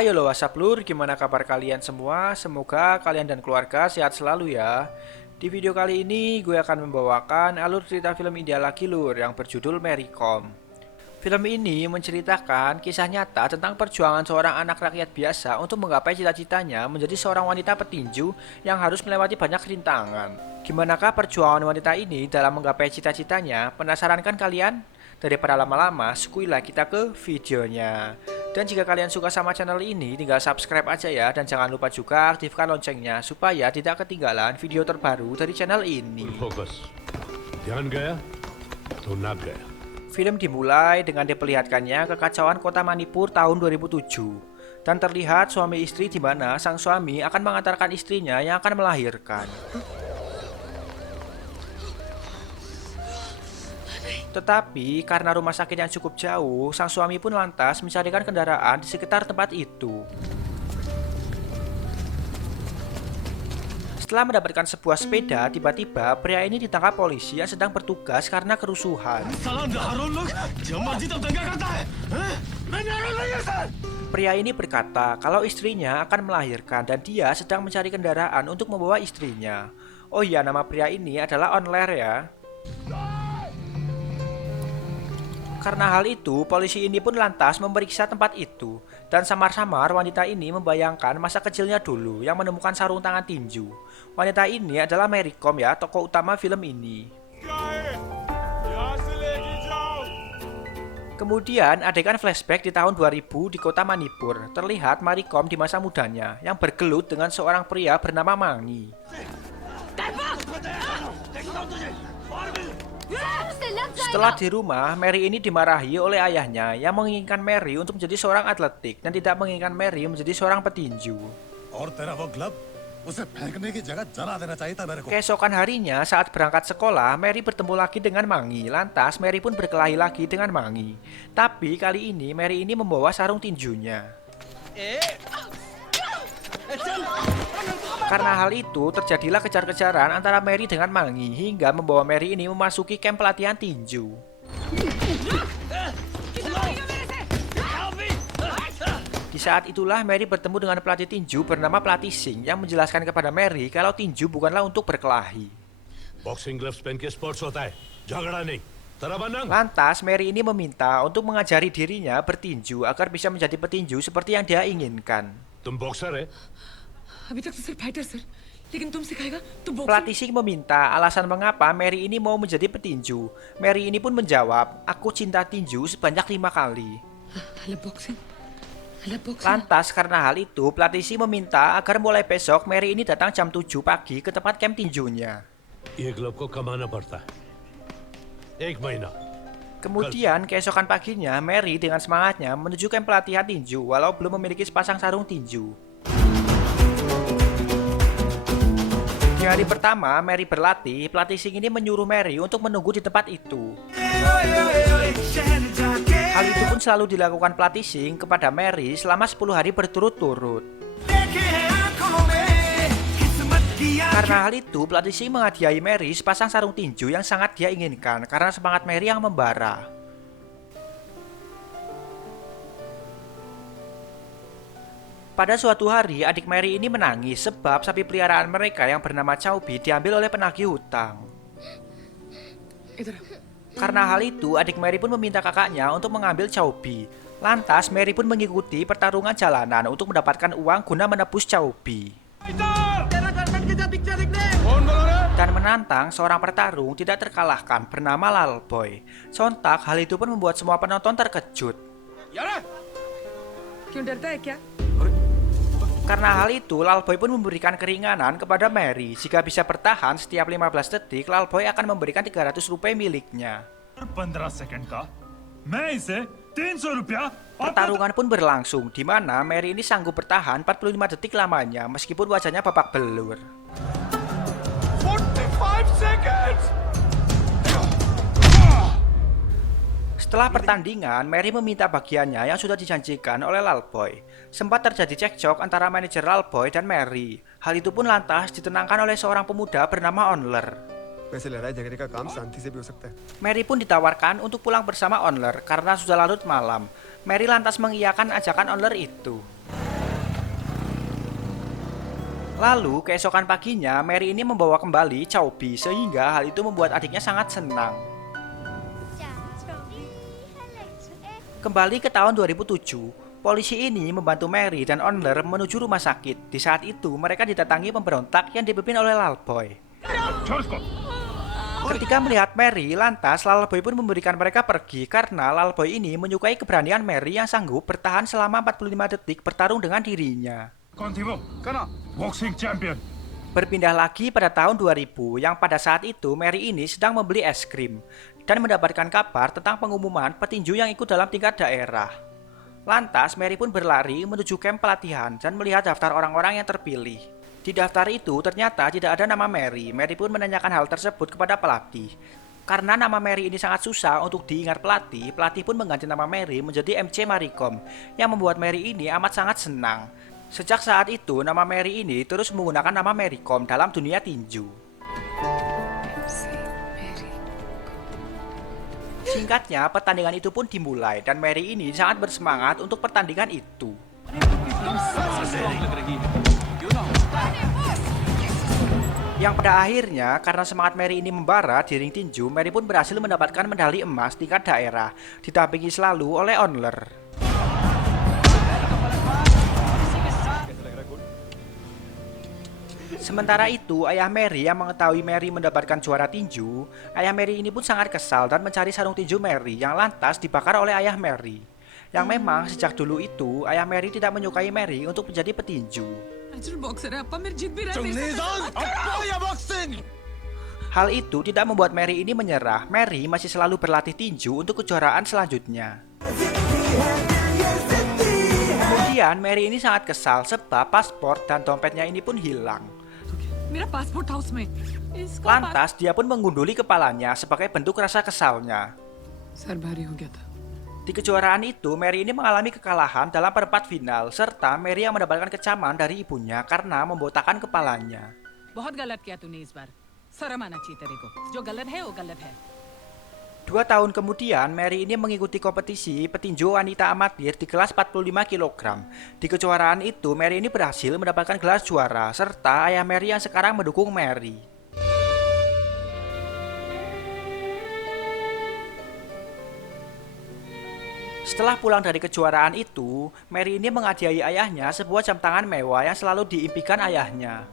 Ayo lo WhatsApp lur, gimana kabar kalian semua? Semoga kalian dan keluarga sehat selalu ya. Di video kali ini gue akan membawakan alur cerita film India lagi lur yang berjudul Marycom. Film ini menceritakan kisah nyata tentang perjuangan seorang anak rakyat biasa untuk menggapai cita-citanya menjadi seorang wanita petinju yang harus melewati banyak rintangan. Gimanakah perjuangan wanita ini dalam menggapai cita-citanya? Penasaran kan kalian? Daripada lama-lama, skuilah kita ke videonya. Dan jika kalian suka sama channel ini, tinggal subscribe aja ya. Dan jangan lupa juga aktifkan loncengnya supaya tidak ketinggalan video terbaru dari channel ini. Fokus. Jangan gaya, atau nak gaya. Film dimulai dengan diperlihatkannya kekacauan kota Manipur tahun 2007. Dan terlihat suami istri di mana sang suami akan mengantarkan istrinya yang akan melahirkan. Tetapi karena rumah sakit yang cukup jauh, sang suami pun lantas mencarikan kendaraan di sekitar tempat itu. Setelah mendapatkan sebuah sepeda, tiba-tiba pria ini ditangkap polisi yang sedang bertugas karena kerusuhan. Pria ini berkata kalau istrinya akan melahirkan dan dia sedang mencari kendaraan untuk membawa istrinya. Oh iya, nama pria ini adalah Onler ya. Karena hal itu, polisi ini pun lantas memeriksa tempat itu. Dan samar-samar wanita ini membayangkan masa kecilnya dulu yang menemukan sarung tangan tinju. Wanita ini adalah Marycom ya, tokoh utama film ini. Kemudian adegan flashback di tahun 2000 di kota Manipur. Terlihat Marycom di masa mudanya yang bergelut dengan seorang pria bernama Mangi. Setelah di rumah, Mary ini dimarahi oleh ayahnya yang menginginkan Mary untuk menjadi seorang atletik dan tidak menginginkan Mary menjadi seorang petinju. Keesokan harinya saat berangkat sekolah, Mary bertemu lagi dengan Mangi. Lantas Mary pun berkelahi lagi dengan Mangi. Tapi kali ini Mary ini membawa sarung tinjunya. Karena hal itu, terjadilah kejar-kejaran antara Mary dengan Mangi hingga membawa Mary ini memasuki kamp pelatihan tinju. Di saat itulah Mary bertemu dengan pelatih tinju bernama Pelatih Singh yang menjelaskan kepada Mary kalau tinju bukanlah untuk berkelahi. Boxing gloves पहन के sports होता है, झगड़ा नहीं. Tara bandang. Lantas Mary ini meminta untuk mengajari dirinya bertinju agar bisa menjadi petinju seperti yang dia inginkan. तुम boxer है? अभी तक तो सिर्फ फाइटर सर, लेकिन तुम सिखाएगा तो boxer. Pelatih Singh meminta alasan mengapa Mary ini mau menjadi petinju. Mary ini pun menjawab, aku cinta tinju sebanyak 5 kali. I love boxing. I love boxing. Lantas karena hal itu, Pelatih Singh meminta agar mulai besok Mary ini datang jam 7 pagi ke tempat camp tinjunya. ये glove को कमाना पड़ता है. एक महीना. Kemudian keesokan paginya, Mary dengan semangatnya menuju camp pelatihan tinju walau belum memiliki sepasang sarung tinju. Di hari pertama Mary berlatih, Pelatih Singh ini menyuruh Mary untuk menunggu di tempat itu. Hal itu pun selalu dilakukan Pelatih Singh kepada Mary selama 10 hari berturut-turut. Karena hal itu, Pelatih Singh menghadiahi Mary sepasang sarung tinju yang sangat dia inginkan karena semangat Mary yang membara. Pada suatu hari, adik Mary ini menangis sebab sapi peliharaan mereka yang bernama Chaubi diambil oleh penagih hutang. इधर. Karena hal itu, adik Mary pun meminta kakaknya untuk mengambil Chaubi. Lantas, Mary pun mengikuti pertarungan jalanan untuk mendapatkan uang guna menebus Chaubi. Dan menantang seorang pertarung tidak terkalahkan bernama Lalboy. Sontak, hal itu pun membuat semua penonton terkejut. क्यों डरता है क्या? Karena hal itu, Lalboy pun memberikan keringanan kepada Mary. Jika bisa bertahan setiap 15 detik, Lalboy akan memberikan 300 rupiah miliknya. 15 सेकंड का मैं इसे 300 रुपया. Pertarungan pun berlangsung, di mana Mary ini sanggup bertahan 45 detik lamanya meskipun wajahnya babak belur. 45 seconds. Setelah pertandingan, Mary meminta bagiannya yang sudah dijanjikan oleh Lalboy. Sempat terjadi cekcok antara manajer Lalboy dan Mary. Hal itu pun lantas ditenangkan oleh seorang pemuda bernama Onler. वैसे लड़ाई झगड़े का काम शांति से भी हो सकता है. Mary pun ditawarkan untuk pulang bersama Onler karena sudah larut malam. Mary lantas mengiyakan ajakan Onler itu. Lalu keesokan paginya Mary ini membawa kembali Chaubi sehingga hal itu membuat adiknya sangat senang. Kembali ke tahun 2007, polisi ini membantu Mary dan Onler menuju rumah sakit. Di saat itu mereka didatangi pemberontak yang dipimpin oleh Lalboy. Ketika melihat Mary, lantas Lalboy pun memberikan mereka pergi karena Lalboy ini menyukai keberanian Mary yang sanggup bertahan selama 45 detik bertarung dengan dirinya. Kontivo, kana, boxing champion. Berpindah lagi pada tahun 2000 yang pada saat itu Mary ini sedang membeli es krim dan mendapatkan kabar tentang pengumuman petinju yang ikut dalam tingkat daerah. Lantas Mary pun berlari menuju kamp pelatihan dan melihat daftar orang-orang yang terpilih. Di daftar itu ternyata tidak ada nama Mary. Mary pun menanyakan hal tersebut kepada pelatih. Karena nama Mary ini sangat susah untuk diingat pelatih, pelatih pun mengganti nama Mary menjadi MC Maricom yang membuat Mary ini amat sangat senang. Sejak saat itu, nama Mary ini terus menggunakan nama Maricom dalam dunia tinju. Singkatnya, pertandingan itu pun dimulai dan Mary ini sangat bersemangat untuk pertandingan itu. Yang pada akhirnya, karena semangat Mary ini membara di ring tinju, Mary pun berhasil mendapatkan medali emas tingkat daerah, didampingi selalu oleh Onler. Sementara itu, ayah Mary yang mengetahui Mary mendapatkan juara tinju, ayah Mary ini pun sangat kesal dan mencari sarung tinju Mary yang lantas dibakar oleh ayah Mary. Yang memang sejak dulu itu, ayah Mary tidak menyukai Mary untuk menjadi petinju. Hal itu tidak membuat Mary ini menyerah. Mary masih selalu berlatih tinju untuk kejuaraan selanjutnya. Kemudian Mary ini sangat kesal sebab paspor dan dompetnya ini pun hilang. मेरा पासपोर्ट था उसमें Lantas dia pun menggunduli kepalanya sebagai bentuk rasa kesalnya. Sir भारी हो गया था Di kejuaraan itu, Mary ini mengalami kekalahan dalam perempat final, serta Mary yang mendapatkan kecaman dari ibunya karena membotakkan kepalanya. बहुत गलत किया तूने इस बार शर्म आना चाहिए तेरे को जो गलत है वो गलत है 2 tahun kemudian, Mary ini mengikuti kompetisi petinju wanita amatir di kelas 45 kg. Di kejuaraan itu, Mary ini berhasil mendapatkan gelar juara, serta ayah Mary yang sekarang mendukung Mary. Setelah pulang dari kejuaraan itu, Mary ini menghadiahi ayahnya sebuah jam tangan mewah yang selalu diimpikan ayahnya.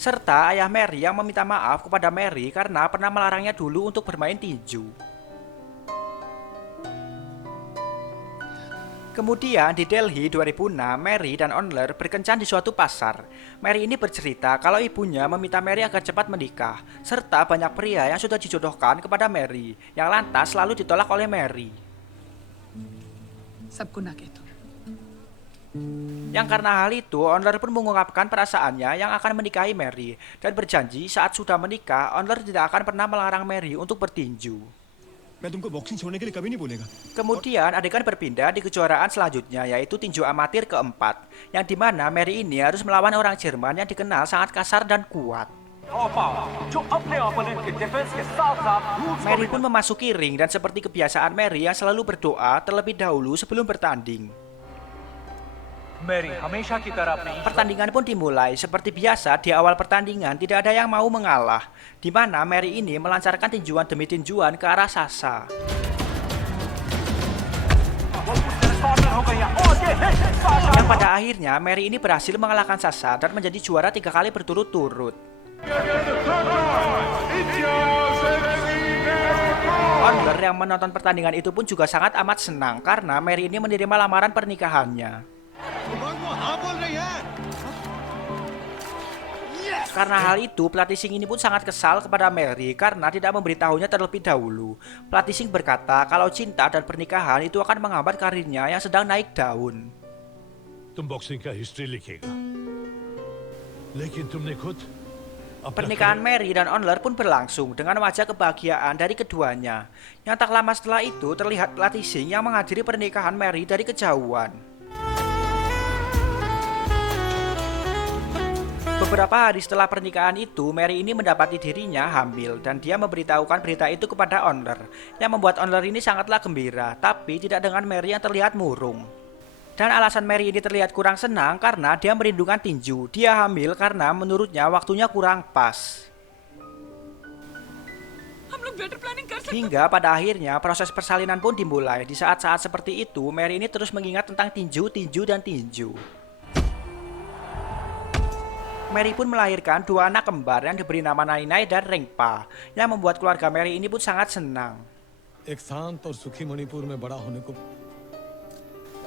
Serta ayah Mary yang meminta maaf kepada Mary karena pernah melarangnya dulu untuk bermain tinju. Kemudian di Delhi 2006, Mary dan Onler berkencan di suatu pasar. Mary ini bercerita kalau ibunya meminta Mary agar cepat menikah, serta banyak pria yang sudah dijodohkan kepada Mary, yang lantas selalu ditolak oleh Mary. सबको ना कह तू Yang karena hal itu, Onler pun mengungkapkan perasaannya yang akan menikahi Mary, dan berjanji saat sudah menikah, Onler tidak akan pernah melarang Mary untuk bertinju. मैं तुमको बॉक्सिंग छोड़ने के लिए कभी नहीं बोलेगा Kemudian adegan berpindah di kejuaraan selanjutnya, yaitu tinju amatir keempat, yang dimana Mary ini harus melawan orang Jerman yang dikenal sangat kasar dan kuat. Mary pun memasuki ring dan seperti kebiasaan Mary yang selalu berdoa terlebih dahulu sebelum bertanding. Pertandingan pun dimulai. Seperti biasa di awal pertandingan tidak ada yang mau mengalah, di mana Mary ini melancarkan tinjuan demi tinjuan ke arah Sasha. Yang pada akhirnya Mary ini berhasil mengalahkan Sasha dan menjadi juara 3 kali berturut-turut. Onler yang menonton pertandingan itu pun juga sangat amat senang karena Mary ini menerima lamaran pernikahannya. Karena hal itu, pelatih Sing ini pun sangat kesal kepada Mary karena tidak memberitahunya terlebih dahulu. Pelatih Sing berkata kalau cinta dan pernikahan itu akan menghambat karirnya yang sedang naik daun. तुम बॉक्सिंग का हिस्ट्री लिखेगा लेकिन तुमने खुद Pernikahan Mary dan Onler pun berlangsung dengan wajah kebahagiaan dari keduanya. Yang tak lama setelah itu terlihat pelatih Sing yang menghadiri pernikahan Mary dari kejauhan. Beberapa hari setelah pernikahan itu, Mary ini mendapati dirinya hamil dan dia memberitahukan berita itu kepada Onler, yang membuat Onler ini sangatlah gembira, tapi tidak dengan Mary yang terlihat murung. Dan alasan Mary ini terlihat kurang senang karena dia merindukan tinju. Dia hamil karena menurutnya waktunya kurang pas. हम लोग better planning कर सकते Hingga pada akhirnya proses persalinan pun dimulai. Di saat-saat seperti itu, Mary ini terus mengingat tentang tinju, dan tinju. Mary pun melahirkan dua anak kembar yang diberi nama Nainai dan Rengpa, yang membuat keluarga Mary ini pun sangat senang. एक शांत और सुखी मणिपुर में बड़ा होने को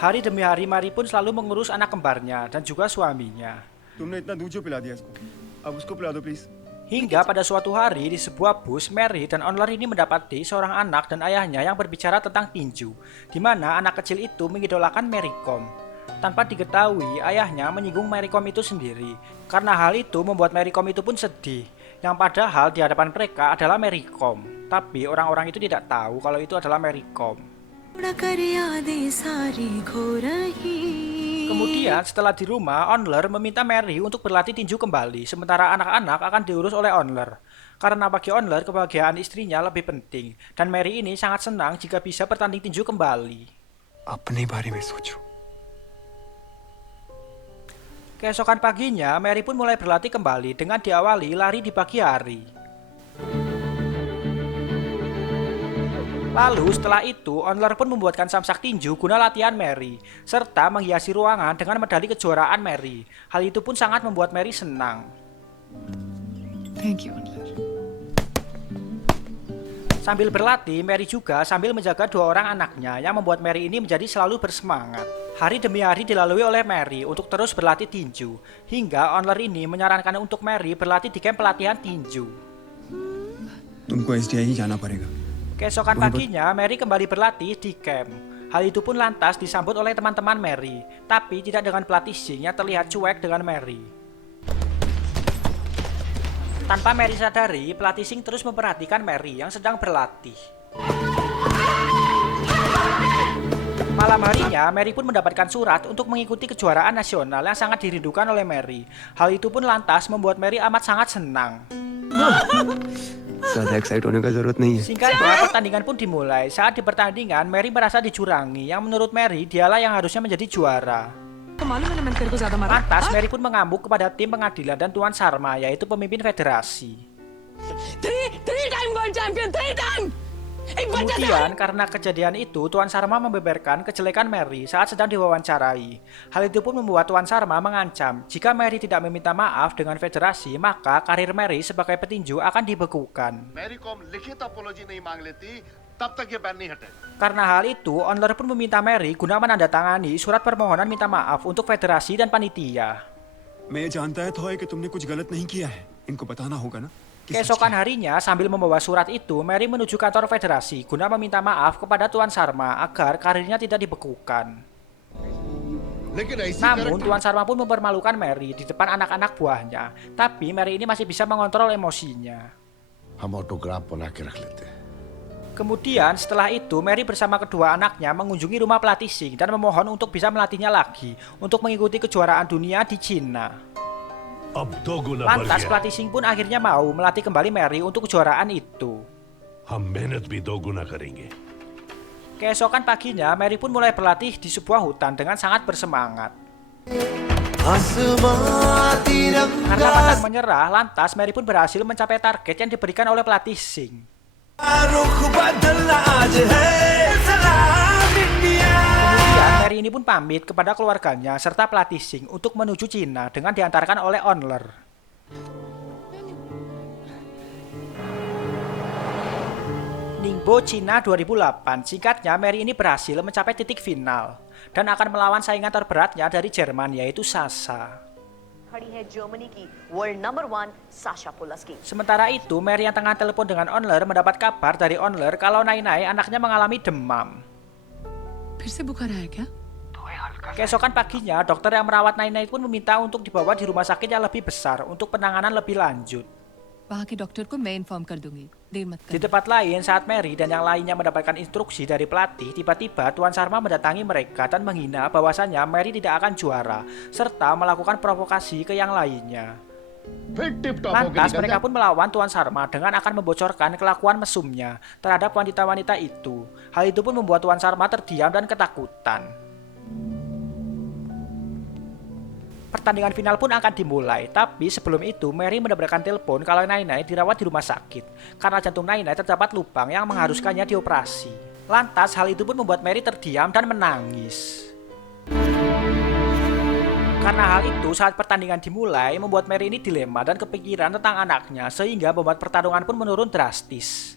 Hari demi hari Mary pun selalu mengurus anak kembarnya dan juga suaminya. तुमने इतना दूध जो पिला दिया इसको अब उसको पिला दो please Hingga pada suatu hari di sebuah bus, Mary dan Onler ini mendapati seorang anak dan ayahnya yang berbicara tentang tinju, di mana anak kecil itu mengidolakan Mary Kom. Tanpa diketahui, ayahnya menyinggung Mary Kom itu sendiri. Karena hal itu membuat Mary Kom itu pun sedih, yang padahal di hadapan mereka adalah Mary Kom. Tapi orang-orang itu tidak tahu kalau itu adalah Mary Kom. Kemudian setelah di rumah, Onler meminta Mary untuk berlatih tinju kembali, sementara anak-anak akan diurus oleh Onler. Karena bagi Onler, kebahagiaan istrinya lebih penting, dan Mary ini sangat senang jika bisa bertanding tinju kembali. अपने बारे में सोचो Keesokan paginya, Mary pun mulai berlatih kembali dengan diawali lari di pagi hari. Lalu setelah itu, Onler pun membuatkan samsak tinju guna latihan Mary, serta menghiasi ruangan dengan medali kejuaraan Mary. Hal itu pun sangat membuat Mary senang. Thank you, Onler. Sambil berlatih, Mary juga sambil menjaga dua orang anaknya yang membuat Mary ini menjadi selalu bersemangat. Hari demi hari dilalui oleh Mary untuk terus berlatih tinju, hingga Onler ini menyarankan untuk Mary berlatih di camp pelatihan tinju. तुमको एसडीआई ही जाना पड़ेगा Keesokan paginya, Mary kembali berlatih di camp. Hal itu pun lantas disambut oleh teman-teman Mary, tapi tidak dengan pelatih Sing yang terlihat cuek dengan Mary. Tanpa Mary sadari, pelatih Sing terus memperhatikan Mary yang sedang berlatih. Malam harinya, Mary pun mendapatkan surat untuk mengikuti kejuaraan nasional yang sangat dirindukan oleh Mary. Hal itu pun lantas membuat Mary amat sangat senang. ज्यादा एक्साइट होने का जरूरत नहीं है Singkatnya, pertandingan pun dimulai. Saat di pertandingan, Mary merasa dicurangi, yang menurut Mary dialah yang harusnya menjadi juara. तो मालूम है ना मैंने तेरे को ज्यादा मारा Lantas, Mary pun mengamuk kepada tim pengadilan dan Tuan Sharma, yaitu pemimpin federasi. Three time world champion three time एक बच्चा Kemudian, karena kejadian itu, Tuan Sharma membeberkan kejelekan Mary saat sedang diwawancarai. Hal itu pun membuat Tuan Sharma mengancam, jika Mary tidak meminta maaf dengan federasi, maka karir Mary sebagai petinju akan dibekukan. Mary Kom लिखित apology नहीं मांग लेती तब तक ये बैन नहीं हटेगा Karena hal itu, Onler pun meminta Mary guna menandatangani surat permohonan minta maaf untuk federasi dan panitia. मैं जानता है थॉय कि तुमने कुछ गलत नहीं किया है इनको बताना होगा ना कि सच Keesokan क्या है। harinya, sambil membawa surat itu, Mary menuju kantor federasi guna meminta maaf kepada Tuan Sharma agar karirnya tidak dibekukan. लेकिन ऐसी Namun, Tuan Sharma pun mempermalukan Mary di depan anak-anak buahnya. Tapi Mary ini masih bisa mengontrol emosinya. हम ऑटोग्राफ बना के रख लेते हैं Kemudian, setelah itu, Mary bersama kedua anaknya mengunjungi rumah pelatih Sing dan memohon untuk bisa melatihnya lagi untuk mengikuti kejuaraan dunia di Cina. अब दो गुना बढ़ Lantas, गया pelatih Sing pun akhirnya mau melatih kembali Mary untuk kejuaraan itu. हम मेहनत भी दो गुना करेंगे Keesokan paginya, Mary pun mulai berlatih di sebuah hutan dengan sangat bersemangat. Karena pantang menyerah, lantas Mary pun berhasil mencapai target yang diberikan oleh pelatih Sing. Kemudian Mary ini pun pamit kepada keluarganya serta pelatih Sing untuk menuju Cina dengan diantarkan oleh Onler. Ningbo Cina 2008, singkatnya Mary ini berhasil mencapai titik final dan akan melawan saingan terberatnya dari Jerman, yaitu Sasha. खड़ी है जर्मनी की world number 1 साशा पोलस्की Sementara itu, Mary yang tengah telepon dengan Onler mendapat kabar dari Onler kalau Nainai anaknya mengalami demam. फिर से बुखार आया क्या Keesokan paginya, dokter yang merawat Nainai pun meminta untuk dibawa di rumah sakit yang lebih besar untuk penanganan lebih lanjut. वहाँ के डॉक्टर को मैं इन्फॉर्म कर दूंगी देर मत Di कर tempat lain, saat Mary dan yang lainnya mendapatkan instruksi dari pelatih, tiba-tiba Tuan Sharma mendatangi mereka dan menghina bahwasannya Mary tidak akan juara, serta melakukan provokasi ke yang lainnya. फिर tip top होके Lantas निकल mereka जा pun melawan Tuan Sharma dengan akan membocorkan kelakuan mesumnya terhadap wanita-wanita itu. Hal itu pun membuat Tuan Sharma terdiam dan ketakutan. Pertandingan final pun akan dimulai, tapi sebelum itu Mary mendapatkan telepon kalau Nainai dirawat di rumah sakit karena jantung Nainai terdapat lubang yang mengharuskannya dioperasi. Lantas hal itu pun membuat Mary terdiam dan menangis. Karena hal itu saat pertandingan dimulai membuat Mary ini dilema dan kepikiran tentang anaknya sehingga membuat pertarungan pun menurun drastis.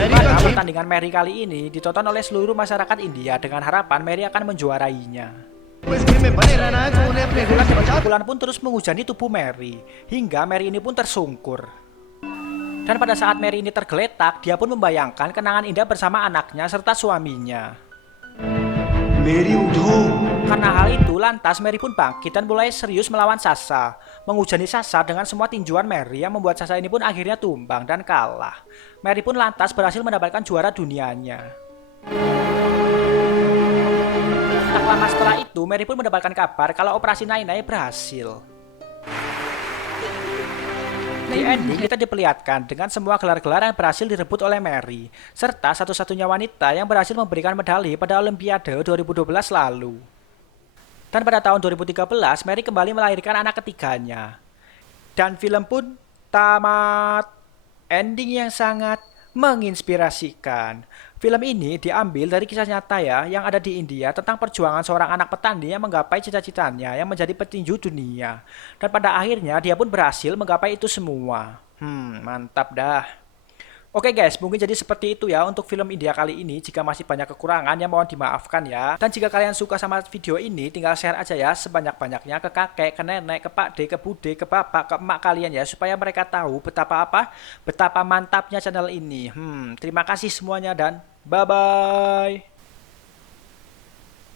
Pada pertandingan Mary kali ini ditonton oleh seluruh masyarakat India dengan harapan Mary akan menjuarainya. Pukulan pun terus menghujani tubuh Mary hingga Mary ini pun tersungkur. Dan pada saat Mary ini tergeletak, dia pun membayangkan kenangan indah bersama anaknya serta suaminya. Karena hal itu, lantas Mary pun bangkit dan mulai serius melawan Sasha, menghujani Sasha dengan semua tinjuan Mary yang membuat Sasha ini pun akhirnya tumbang dan kalah. Mary pun lantas berhasil mendapatkan juara dunianya. Tak lama setelah itu, Mary pun mendapatkan kabar kalau operasi Nainai berhasil. Di ending kita diperlihatkan dengan semua gelar-gelar yang berhasil direbut oleh Mary, serta satu-satunya wanita yang berhasil memberikan medali pada Olimpiade 2012 lalu. Dan pada tahun 2013, Mary kembali melahirkan anak ketiganya. Dan film pun tamat. Ending yang sangat menginspirasikan. Film ini diambil dari kisah nyata yang ada di India tentang perjuangan seorang anak petani yang menggapai cita-citanya yang menjadi petinju dunia. Dan pada akhirnya dia pun berhasil menggapai itu semua. Mantap dah. Oke guys, mungkin jadi seperti itu ya untuk film India kali ini. Jika masih banyak kekurangan ya mohon dimaafkan ya. Dan jika kalian suka sama video ini, tinggal share aja ya sebanyak-banyaknya ke kakek, ke nenek, ke pak de, ke bude, ke bapak, ke emak kalian ya. Supaya mereka tahu betapa mantapnya channel ini. Terima kasih semuanya dan bye-bye.